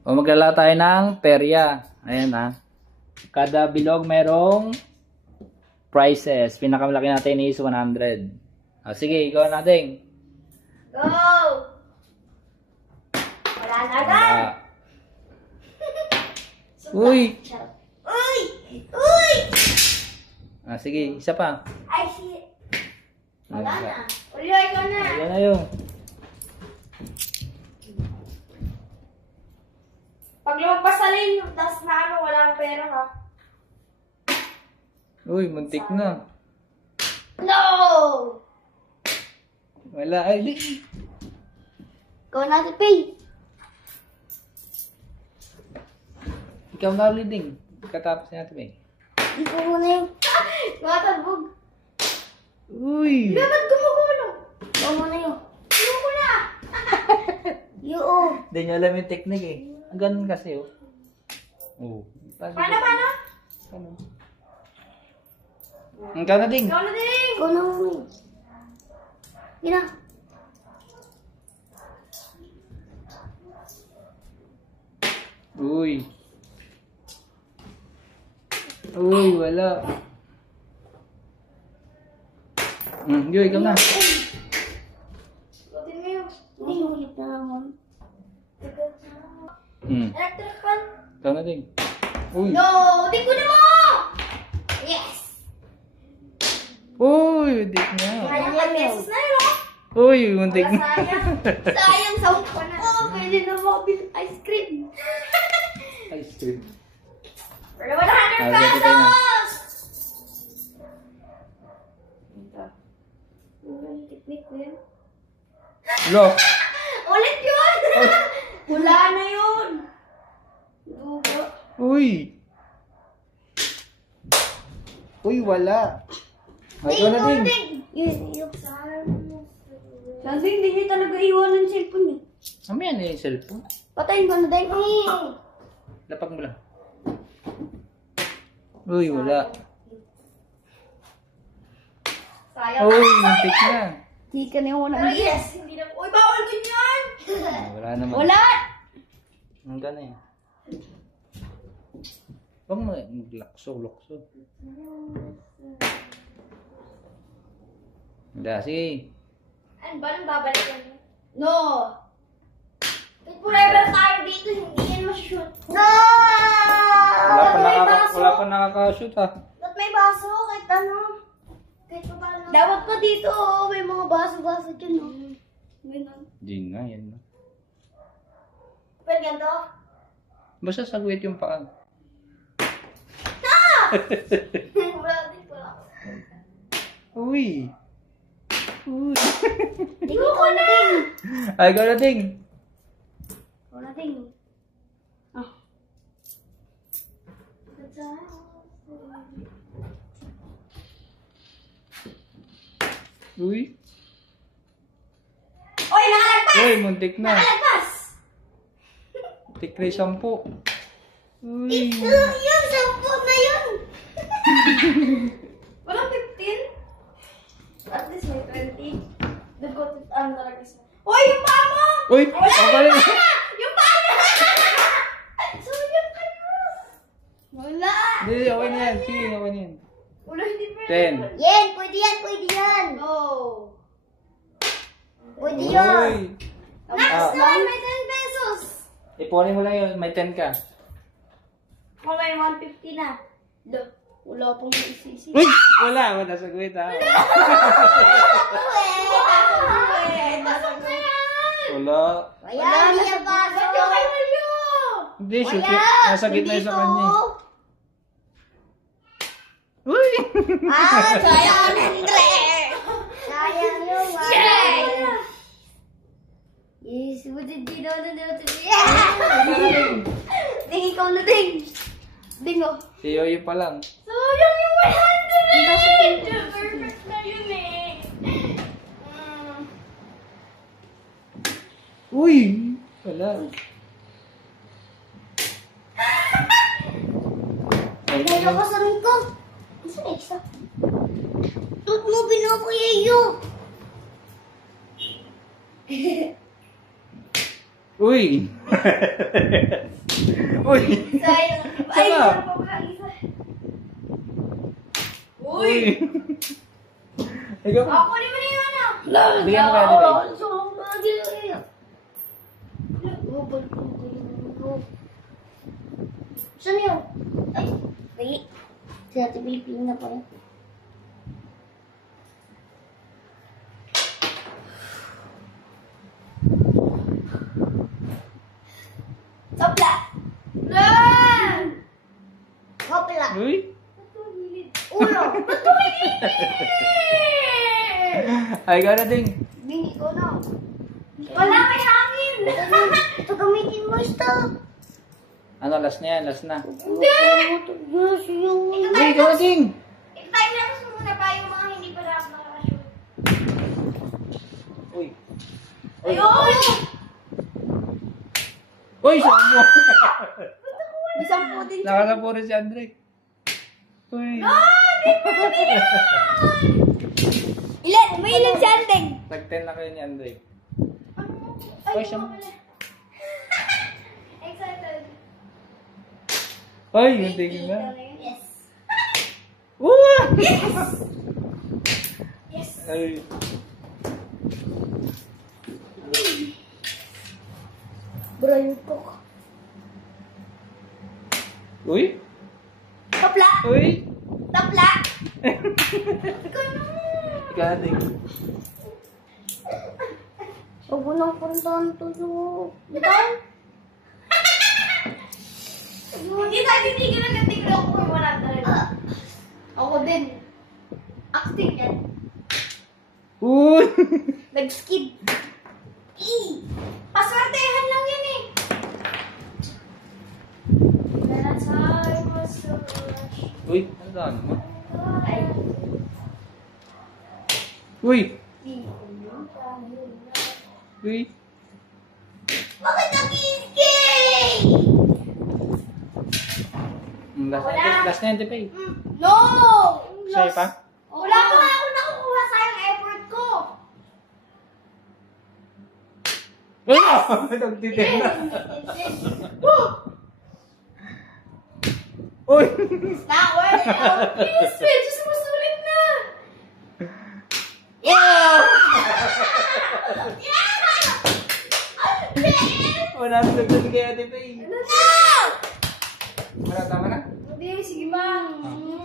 O maglala tayo ng perya. Ayan ha. Kada bilog merong prices. Pinakamalaki natin is 100. Sige, ikaw natin. Go! Wala na agad! Uy! Uy! Uy! Sige, isa pa. Ay, shit. Wala na. Ulo, ikaw na. Ayan na yun. Pag lumagpas sa lane, tas na ano, walang pera ha. Uy, muntik na. No! Wala. Ay, di. Ikaw na si Pay. Ikaw na leading. Katapos natin eh. Di ko muna yung... Matabog. Uy! Dapat gumagulong. Ikaw muna yung... Ikaw ko na! Yung... Hindi nyo alam yung technique eh. Ang ganun kasi oh. Oh. Paano? Paano? Ikaw na ding. Ikaw na din! Ikaw na muna. Gina. Uy. Uy, wala. Yo, ikaw na. Butin mo yun. Hindi mo ulit na naman. Electric fan. Ikaw na ding. Uy. No! Butin ko na mo! Yes! Uy, muntik na. Sayang ka pesos na yun, oh. Uy, muntik Wala, na. sayang. Sayang, sound ko na. Oh, pwede na makabili ice cream. Ice cream. For 100 Sige, tayo na. pesos! Ito. Yung technique ko yun. Look. Ulit yun! Wala na yun! Dugo. Uy. Uy, wala. Ay, ikaw na ding. Yung Sabi, hindi niya talaga iwan ng cellphone niya. Mamaya na yung cellphone. Patayin ko na din. Lapag mo lang. Uy, wala. Sayang. Uy, muntik na. Hindi ka na yung unang yes. Hindi na. Uy, bawal ganyan! Wala naman. Wala! Ang gana eh. Huwag mo lakso. Hindi, sige. Ano ba nang babalikan mo? No! Kahit forever tayo dito, hindi yan ma-shoot. No! Wala pa nakaka-shoot ha. Ba't may baso? Kahit ano? Kahit pa paano? Dapat pa dito, oh. May mga baso-baso dyan, oh. Ganun. Di nga, yan na. Pwede ganito? Basta sagwit yung paa. Wala din pala. Uy! Uy! Tingin ko na! Ay, ikaw na ding. Ikaw na ting. Ah. Uy! Oy, nakalagpas! Uy, muntik na. Nakalagpas! Tik na 10. Uy! Yung 10 na yun! Walang 15? At least may 20. Dugot ang talaga isa. Uy, yung paa mo! Uy! Wala! Pabalik! Yung paa mo! Sayang ka na! Wala! Hindi, okay na yan. Sige, okay na yan. Wala, hindi pwede. 10. Yan, pwede yan. No. Pwede yan. Uy! Next time, may 10 pesos. Ipunin mo lang yun. May 10 ka. Kung may 150 na. Wala pong isisi. Uy! Wala! Wala sagwit ha. Wala. Wala, hindi yan baso. Hindi, shoot. Nasa gitna yun sa kanya. Uy! Sayang Andre! Sayang yung mga. Yay! Yes, dino. Ding, ikaw na ding. Ding, oh. Si Yoyo pa lang. Sayang yung 100! Ang nasa picture. Perfect na yun eh. Uy! Wala. Nalo ka sa rin ko. Isa na isa. Tut mo binakuya iyo. Uy! Uy! Sayang. Ay, Sama. meron pa pala isa. Uy! Ikaw. Ako ni mo na yun ah. Bigyan mo kaya ni Bay. Saan yun? Ay, wait. Si Ate Pilipin na pa rin. Sopla! Lan! Sopla! Uy! Ulo! Ay, ikaw na ding. Bini ko na. Wala, may hangin! Ito gamitin mo, stop! Ano, last na yan, last na. Hindi! Uy, ikaw na ding. I-time lapse mo muna pa yung mga hindi pa nakakashoot. Uy. Ayun! Uy, saan mo? May 10 din. Nakasapo rin si Andre. Uy. Ilan? May ilan si Andeng? Nag-10 na kayo ni Andre. Ay, Uy, siya. Excited. Uy, yung tingin na. Yes. Uy! Yes. Ay. Brian Cook. Uy? Tapla! Uy! Tapla! Ikaw na. Ikaw na ding. Huwag mo nang puntahan to yung... Bitaw? Hindi tayo titigil ang gating ako kung wala talaga. Ako din. Acting yan. Uy! Nag-skid. Paswertehan lang yan eh. That's how I was so rush. Uy, ano saan mo? Ay. Uy! Uy! Bakit nag-skid? Last na yan, Tepay. No! Sa'yo pa? Wala pa nga ako nakukuha sa yung effort ko. Uy! Nagtitin na. Uy! Nakawala na. Yes, medyo sumusulit na. Wala na nagtitin kaya, Tepay. No! Wala, tama na? Hindi, sige ba?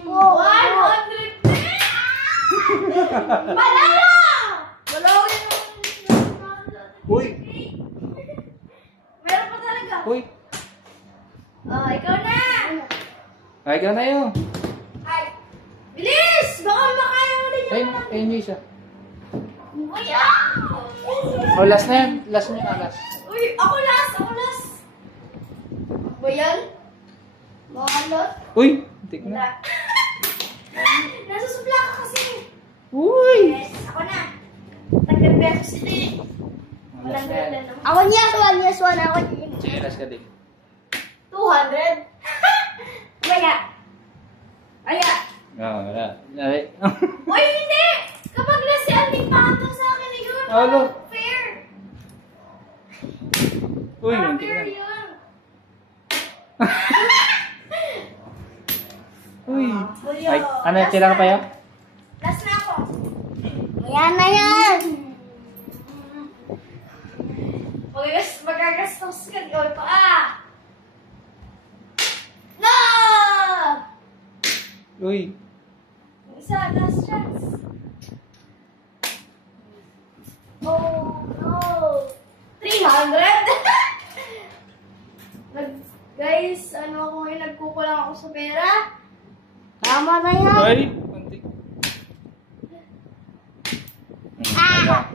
100 Palala! Wala ko yun. Uy! Meron pa talaga. Uy! Ikaw na. Ay, ikaw na yun. Ay, bilis! Baka makaya mo din Ay, yung ay, hindi siya. Uy, Oh, last na yan. Last na yan, last. Uy, ako last. Ba yan? Makalot? Uy! Tik na. Wala. Nasusubla ka kasi. Uy! Yes, ako na. Tagkal-beso sila eh. Last na yan. Ako niya, ako niya. Sige, last ka din. 200? Maya. Aya. Oo, wala. Ay. Uy, hindi! Kapag last si Anding pato sa akin, yun. Alo. Fair. Uy, Parang muntik fair na. yun. Uy. Julio, Ay, ano, last tira ka pa na. yun? Last na ako. Yan na yan! Magagastos ka, ikaw pa No! Uy. Isa, last chance. Oh, no. 300? Guys, ano ako ngayon, nagkukulang ako sa pera. Tama na yan. Uy. Muntik.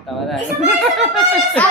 Tama na. Ah,